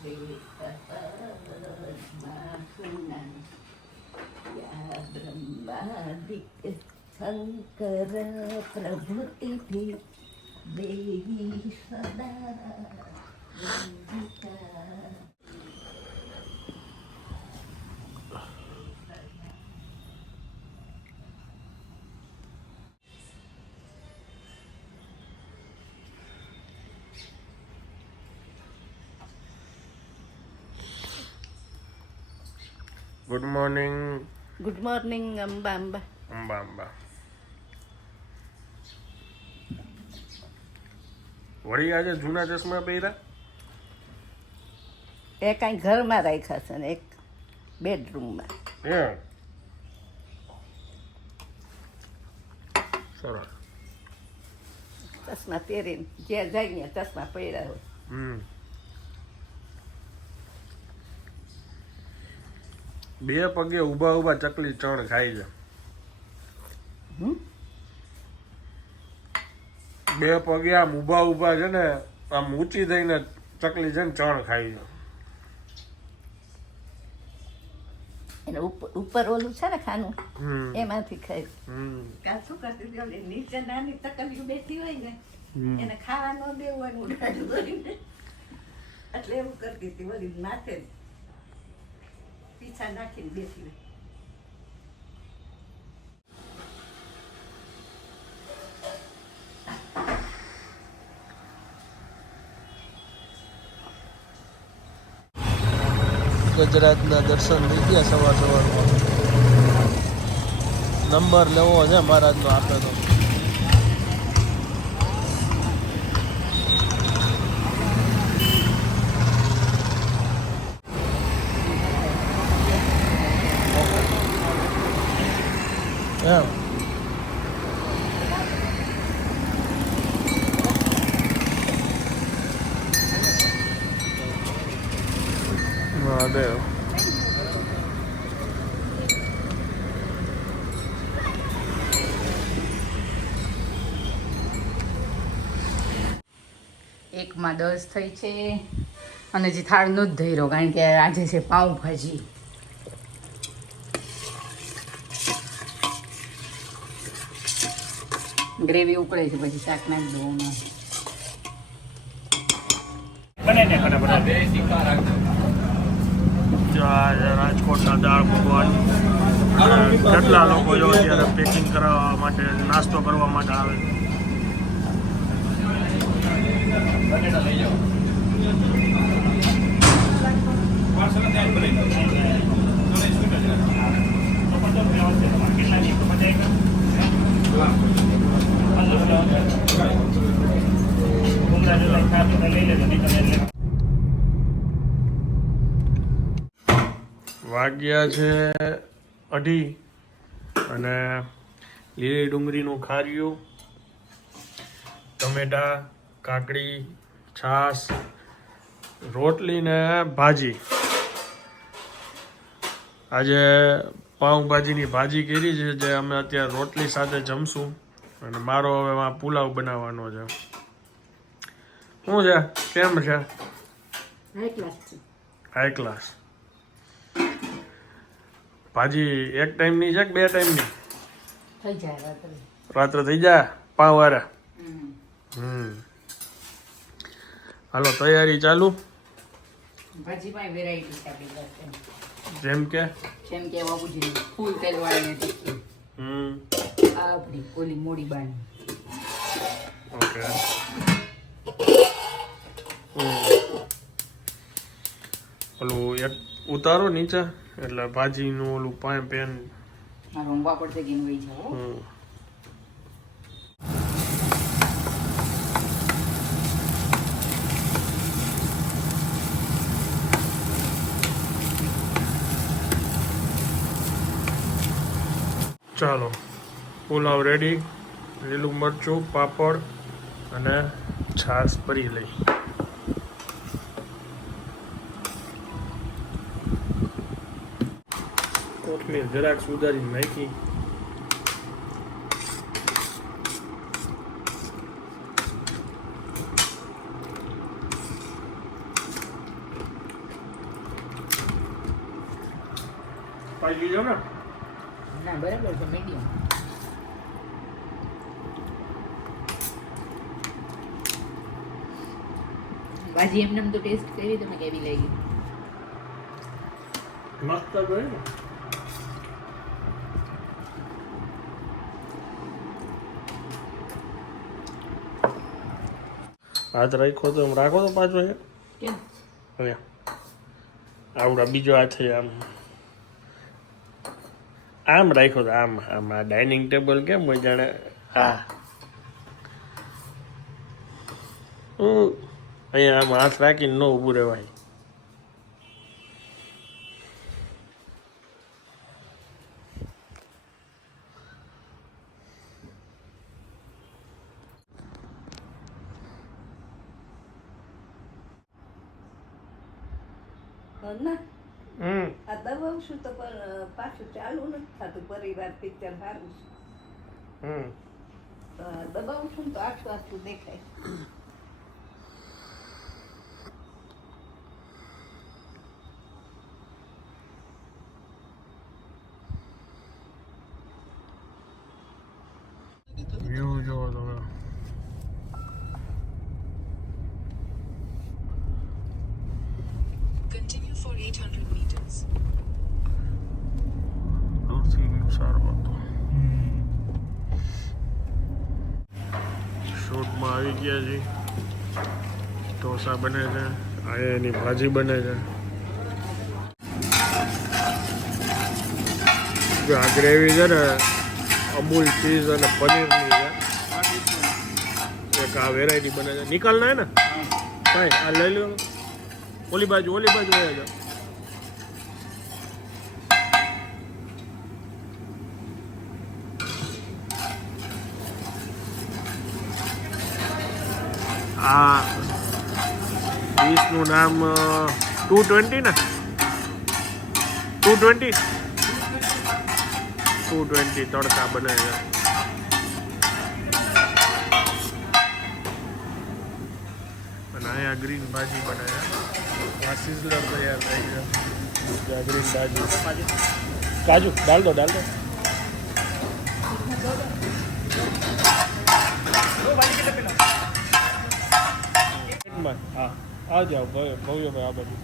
ब्रह्मादिक शंकर प्रभुति भी देवी सदा Vandita. Good morning. Good morning Amba Amba Amba Amba. વળી આજે જૂના ચશ્મા પહેર્યા? એ કાંઈ ઘરમાં રાખ્યા છે ને એક બેડરૂમમાં. સરસ. ચશ્મા પહેરીને જ્યાં જાય ત્યાં ચશ્મા પહેર્યા હોય. બે પગે ઊભા ઊભા ચકલી ચણ ખાઈ છે. બે પગે આમ ઊભા ઊભા છે ને આમ ઊંચી થઈને ચકલી છે ને ચણ ખાઈ છે. એને ઉપર ઓલું છે ને ખાનું એમાંથી ખાય. શું કરતી હતી નીચે નાની તકલીફ બેઠી હોય ને એને ખાવા ન દેવું હોય ઉડાડું હોય ને એટલે એવું કરતી હતી. વળી માથે પીછા નાખીને બેસી હોય. ગુજરાતના દર્શન થઈ ગયા સવાર સવારમાં. નંબર લેવો છે મહારાજનો આપે તો. એમ મહાદેવ. એકમાં 10 થઈ છે અને હજી થાળનો જ ધર્યો કારણ કે આજે છે પાઉંભાજી. ગ્રેવી ઉકળે છે પછી શાક નાખી દઉં. રાજકોટના દાળ પકવાન. કેટલા લોકો જો અત્યારે પેકિંગ કરાવવા માટે નાસ્તો કરવા માટે આવે. વાગ્યા છે 2:30 અને લીલી ડુંગળીનું ખાર્યું, ટમેટા, કાકડી, છાશ, રોટલી ને ભાજી. આજે પાઉંભાજીની ભાજી કરી છે જે અમે અત્યારે રોટલી સાથે જમશું. અને મારો હવે એમાં પુલાવ બનાવવાનો છે. શું છે? કેમ છે? High class. ભાજી એક ટાઈમની છે કે 2 ટાઈમની? થઈ જાય રાત્રે થઈ જાય પાવવાળા. હાલો તૈયારી ચાલુ. ભાજીમાં વેરાયટી આપી દે. જેમ કે બાબુજી ફૂલ તેલ વાળી તીખી. આ આપણી ઓલી મોડી બાની. ઓકે. ઓલું એક ઉતારો નીચે એટલે ભાજીનું ઓલું પેન રંગવા પડશે કે વહી જાવ. ચાલો પુલાવ રેડી. લીલું મરચું, પાપડ અને છાશ ભરી લઈ. કોથમીર જરાક સુધારીને નાખી. પાકી ગયો ને ના બરાબર છે મીડિયમ. ભાજી એમને તો ટેસ્ટ કરી તમે કેવી લાગી? મસ્ત ગઈ ને. હાથ રાખ્યો તો એમ રાખો તો 5 વાગે. કેમ? હવે આવડા બીજો હાથ છે આમ આમ રાખ્યો તો આમ આમ આ ડાઇનિંગ ટેબલ કેમ હોય જાણે હા અહીંયા આમ હાથ રાખીને ન ઊભું રહેવાય. ના આ દબાવશું તો પણ પાછું ચાલુ નથી થતું. પરિવાર પિક્ચર સારું છે. દબાવશું તો આછું આછું દેખાય. વ્યૂ જોવો તમે. Continue for 800 meters. દૂરથી વ્યૂ સારો હતો. શૂટમાં આવી ગયા છે. ઢોસા બને છે. અહીંયા એની ભાજી બને છે. જો આ ગ્રેવી છે ને અમૂલ ચીઝ અને પનીરની છે. એક આ વેરાયટી બને છે. નિકાલ ના હે ને ભાઈ આ લઈ લો. ઓલી બાજુ વયા જાઓ. આ ડીશનું નામ 220 ને 220 તડકા બને છે. અને અહીંયા ગ્રીન ભાજી બને છે. આ સિઝલર તૈયાર થઈ છે. ગ્રીન ભાજી કાજુ ડાલ દો હા આ જાઓ ભવ્યભાઈ આ બાજુ.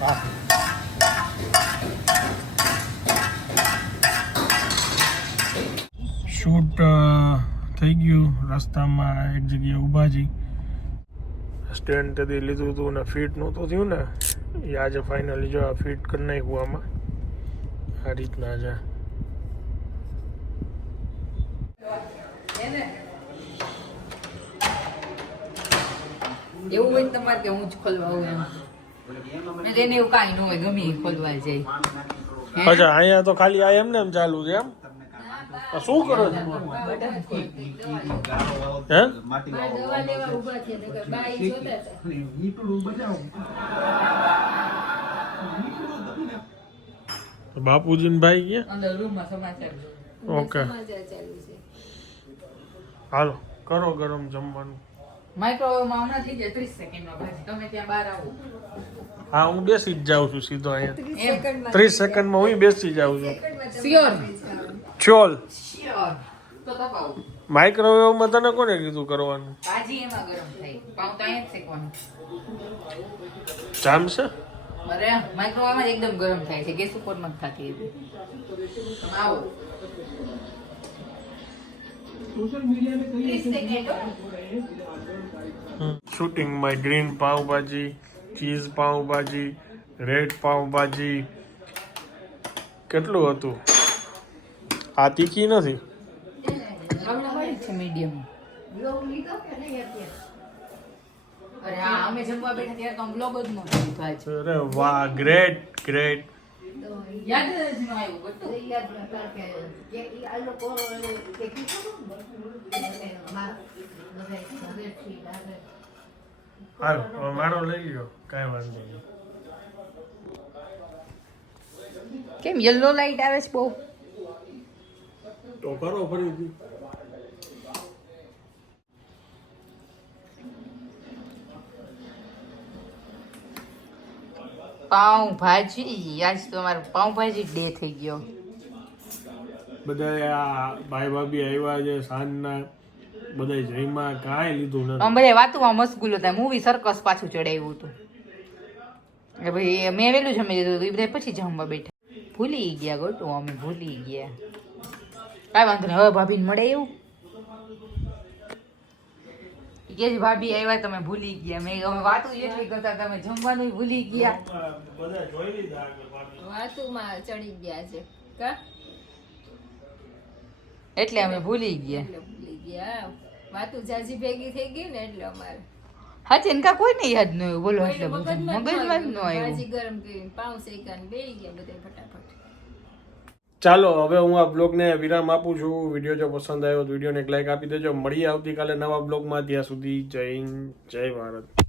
હા શૂટ થઈ ગયું. રસ્તામાં એક જગ્યાએ ઊભા છીએ. સ્ટેન્ડ તેથી લીધું હતું ને ફિટ નહોતું થયું ને એ આજે ફાઇનલી જો આ ફિટ કરી નાખ્યું આમાં આ રીતના છે. એવું હોય તમારે કે હું જ ખોલવા આવું એમ એને એવું કાંઈ ન હોય ગમે ખોલવા જાય. અચ્છા અહીંયા તો ખાલી આ એમને એમ ચાલુ છે એમ. શું કરો છો હે બાપુજી ને ભાઈ ગયા અંદર રૂમમાં સમાચાર ઓકે હાલો કરો ગરમ જમવાનું. માઇક્રોવેવમાં હમણાં થઈ જાય 30 સેકન્ડમાં ભાજી. તમે ત્યાં બહાર આવો. હા હું બેસી જ જાઉં છું સીધો અહીંયા 30 સેકન્ડમાં હું બેસી જાઉં છું. શ્યોર ચોલ શ્યોર તો તપાવો. માઇક્રોવેવમાં તને કોને કીધું કરવાનું? ભાજી એમાં ગરમ થાય. પાઉં તો અહીંયા જ શેકવાનું. જામશે? અરે માઇક્રોવેવમાં એકદમ ગરમ થાય છે. ગેસ ઉપર નથી થતી એવી. તમે આવો. શૂટિંગમાં green pav bhaji, cheese pav bhaji, red pav bhaji કેટલું હતું? આ તીખી નથી. મીડિયમ. અરે હા અમે જમવા બેઠા ત્યારે તો બ્લોગ જ નહોતો થાય છે. અરે વાહ ગ્રેટ ગ્રેટ. યાદ જ ન આવ્યું બધું. હાલો હવે મારો લઈ ગયો કાંઈ વાંધો નહીં. કેમ યલો લાઈટ આવે છે બહુ? તો કરો ફરીથી. પાઉં ભાજી આજ તો અમારો પાઉં ભાજી ડે થઈ ગયો. બધા આ ભાઈ ભાભી આવ્યા છે સાંજના, બધા જઈમાં કાંઈ લીધું નથી. અમે બધા વાતુમાં મશગુલ હતા. મૂવી સર્કસ પાછું ચડાવ્યું હતું એટલે ભાઈ મેં વહેલું જમી લીધું હતું. એ બધા પછી જમવા બેઠા. ભૂલી ગયા ગોટું, અમે ભૂલી ગયા. કાંઈ વાંધો નહીં, હવે ભાભીને મળે એવું કે ભાભી આવ્યા તમે ભૂલી ગયા. મેં અમે વાતું એટલી કરતા તમે જમવાનું ભૂલી ગયા. બધા જોઈ લીધા આગળ ભાભી. વાતુમાં ચડી ગયા છે કા એટલે અમે ભૂલી ગયા. એટલે ભૂલી ગયા. વાતુ જાજી ભેગી થઈ ગઈ ને એટલે અમારે હાચી ને કા કોઈને યાદ ન આવ્યું. બોલો એટલે બધું મગજમાં જ ન આવ્યું. ભાજી ગરમ કરીને પાઉં શેકાને બેસી ગયા બધા ફટાફટ. ચાલો હવે હું આ બ્લોગને વિરામ આપું છું. વિડીયો જો પસંદ આવ્યો તો વિડીયોને એક લાઈક આપી દેજો. મળીએ આવતીકાલે નવા બ્લોગમાં. ત્યાં સુધી જય હિન્દ, જય ભારત.